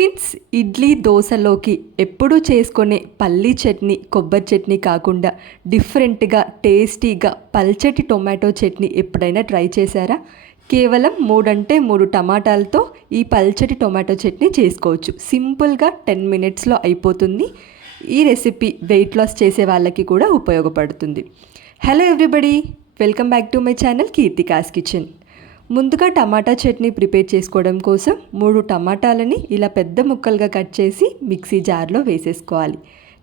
Tiffins idli దోశలోకి ఎప్పుడూ చేసుకునే పల్లీ చట్నీ కొబ్బరి చట్నీ కాకుండా డిఫరెంట్గా టేస్టీగా పల్చటి టొమాటో చట్నీ ఎప్పుడైనా ట్రై చేశారా? కేవలం 3 టమాటాలతో ఈ పల్చటి టొమాటో చట్నీ చేసుకోవచ్చు. సింపుల్గా 10 మినిట్స్లో అయిపోతుంది. ఈ రెసిపీ వెయిట్ లాస్ చేసే వాళ్ళకి కూడా ఉపయోగపడుతుంది. Hello everybody, welcome back to my channel Keerthika's kitchen. ముందుగా టమాటా చట్నీ ప్రిపేర్ చేసుకోవడం కోసం 3 టమాటాలని ఇలా పెద్ద ముక్కలుగా కట్ చేసి మిక్సీ జార్లో వేసేసుకోవాలి.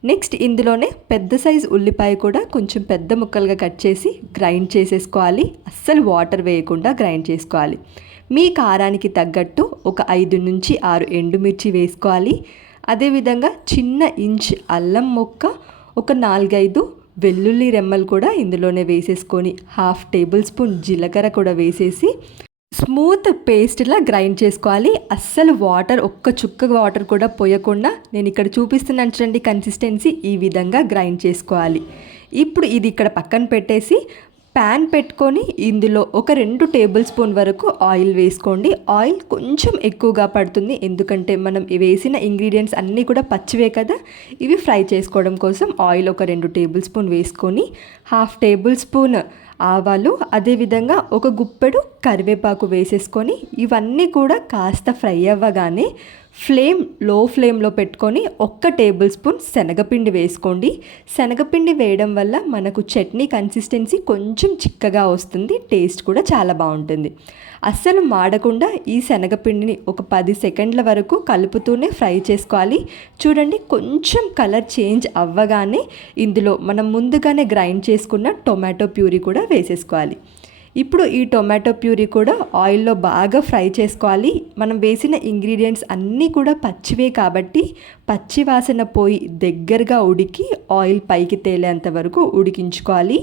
నెక్స్ట్ ఇందులోనే పెద్ద సైజు ఉల్లిపాయ కూడా కొంచెం పెద్ద ముక్కలుగా కట్ చేసి గ్రైండ్ చేసేసుకోవాలి. అస్సలు వాటర్ వేయకుండా గ్రైండ్ చేసుకోవాలి. మీ కారానికి తగ్గట్టు ఒక 5 నుంచి 6 ఎండుమిర్చి వేసుకోవాలి. అదేవిధంగా చిన్న ఇంచ్ అల్లం ముక్క, ఒక 4-5 వెల్లుల్లి రెమ్మలు కూడా ఇందులోనే వేసేసుకొని 1/2 టేబుల్ స్పూన్ జీలకర్ర కూడా వేసేసి స్మూత్ పేస్ట్లా గ్రైండ్ చేసుకోవాలి. అస్సలు వాటర్ ఒక్క చుక్క వాటర్ కూడా పోయకుండా నేను ఇక్కడ చూపిస్తున్నాను చూడండి, కన్సిస్టెన్సీ ఈ విధంగా గ్రైండ్ చేసుకోవాలి. ఇప్పుడు ఇది ఇక్కడ పక్కన పెట్టేసి ప్యాన్ పెట్టుకొని ఇందులో ఒక 2 టేబుల్ స్పూన్ వరకు ఆయిల్ వేసుకోండి. ఆయిల్ కొంచెం ఎక్కువగా పడుతుంది, ఎందుకంటే మనం వేసిన ఇంగ్రీడియంట్స్ అన్నీ కూడా పచ్చివే కదా. ఇవి ఫ్రై చేసుకోవడం కోసం ఆయిల్ ఒక 2 టేబుల్ స్పూన్ వేసుకొని 1/2 టేబుల్ స్పూన్ ఆవాలు, అదేవిధంగా ఒక గుప్పెడు కరివేపాకు వేసేసుకొని ఇవన్నీ కూడా కాస్త ఫ్రై అవ్వగానే లో ఫ్లేమ్లో పెట్టుకొని 1 టేబుల్ స్పూన్ శనగపిండి వేసుకోండి. శనగపిండి వేయడం వల్ల మనకు చట్నీ కన్సిస్టెన్సీ కొంచెం చిక్కగా వస్తుంది, టేస్ట్ కూడా చాలా బాగుంటుంది. అస్సలు మాడకుండా ఈ శనగపిండిని ఒక 10 సెకండ్ల వరకు కలుపుతూనే ఫ్రై చేసుకోవాలి. చూడండి, కొంచెం కలర్ చేంజ్ అవ్వగానే ఇందులో మనం ముందుగానే గ్రైండ్ చేసుకున్న టొమాటో ప్యూరీ కూడా వేసేసుకోవాలి. ఇప్పుడు ఈ టొమాటో ప్యూరీ కూడా ఆయిల్లో బాగా ఫ్రై చేసుకోవాలి. మనం వేసిన ఇంగ్రీడియంట్స్ అన్నీ కూడా పచ్చివే కాబట్టి పచ్చి వాసన పోయి దగ్గరగా ఉడికి ఆయిల్ పైకి తేలేంత వరకు ఉడికించుకోవాలి.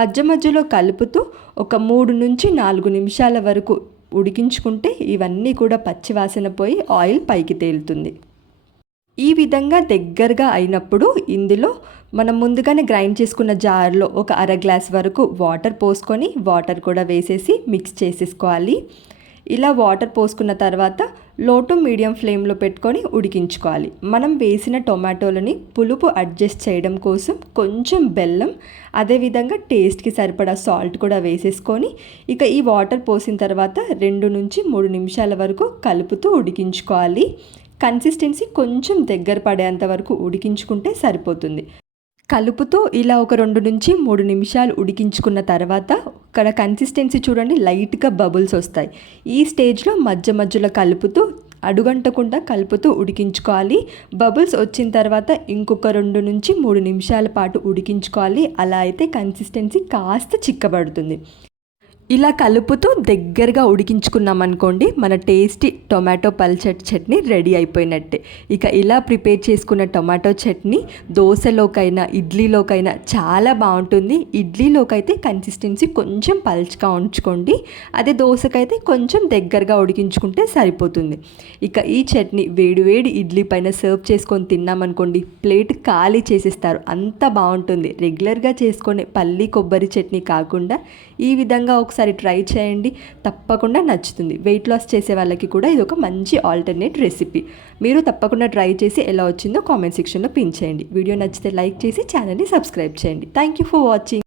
మధ్యలో కలుపుతూ ఒక 3 నుంచి 4 నిమిషాల వరకు ఉడికించుకుంటే ఇవన్నీ కూడా పచ్చి వాసన పోయి ఆయిల్ పైకి తేలుతుంది. ఈ విధంగా దగ్గరగా అయినప్పుడు ఇందులో మనం ముందుగానే గ్రైండ్ చేసుకున్న జార్లో ఒక 1/2 గ్లాస్ వరకు వాటర్ పోసుకొని వాటర్ కూడా వేసేసి మిక్స్ చేసేసుకోవాలి. ఇలా వాటర్ పోసుకున్న తర్వాత లో టు మీడియం ఫ్లేమ్లో పెట్టుకొని ఉడికించుకోవాలి. మనం వేసిన టొమాటోలని పులుపు అడ్జస్ట్ చేయడం కోసం కొంచెం బెల్లం, అదేవిధంగా టేస్ట్కి సరిపడా సాల్ట్ కూడా వేసేసుకొని ఇక ఈ వాటర్ పోసిన తర్వాత 2 నుంచి 3 నిమిషాల వరకు కలుపుతూ ఉడికించుకోవాలి. కన్సిస్టెన్సీ కొంచెం దగ్గర పడేంత వరకు ఉడికించుకుంటే సరిపోతుంది. కలుపుతూ ఇలా ఒక 2 నుంచి 3 నిమిషాలు ఉడికించుకున్న తర్వాత ఇక్కడ కన్సిస్టెన్సీ చూడండి, లైట్గా బబుల్స్ వస్తాయి. ఈ స్టేజ్లో మధ్యలో కలుపుతూ అడుగంటకుండా కలుపుతూ ఉడికించుకోవాలి. బబుల్స్ వచ్చిన తర్వాత ఇంకొక 2 నుంచి 3 నిమిషాల పాటు ఉడికించుకోవాలి. అలా అయితే కన్సిస్టెన్సీ కాస్త చిక్కబడుతుంది. ఇలా కలుపుతూ దగ్గరగా ఉడికించుకున్నామనుకోండి, మన టేస్టీ టొమాటో పల్చటి చట్నీ రెడీ అయిపోయినట్టే. ఇక ఇలా ప్రిపేర్ చేసుకున్న టొమాటో చట్నీ దోశలోకైనా ఇడ్లీలోకైనా చాలా బాగుంటుంది. ఇడ్లీలోకైతే కన్సిస్టెన్సీ కొంచెం పల్చగా ఉంచుకోండి, అదే దోశకైతే కొంచెం దగ్గరగా ఉడికించుకుంటే సరిపోతుంది. ఇక ఈ చట్నీ వేడి ఇడ్లీ పైన సర్వ్ చేసుకొని తిన్నామనుకోండి, ప్లేట్ ఖాళీ చేసేస్తారు, అంత బాగుంటుంది. రెగ్యులర్గా చేసుకునే పల్లి కొబ్బరి చట్నీ కాకుండా ఈ విధంగా ఒకసారి ట్రై చేయండి, తప్పకుండా నచ్చుతుంది. వెయిట్ లాస్ చేసే వాళ్ళకి కూడా ఇది ఒక మంచి ఆల్టర్నేట్ రెసిపీ. మీరు తప్పకుండా ట్రై చేసి ఎలా వచ్చిందో కామెంట్ సెక్షన్లో పిన్ చేయండి. వీడియో నచ్చితే లైక్ చేసి ఛానల్ని సబ్స్క్రైబ్ చేయండి. Thank you for watching.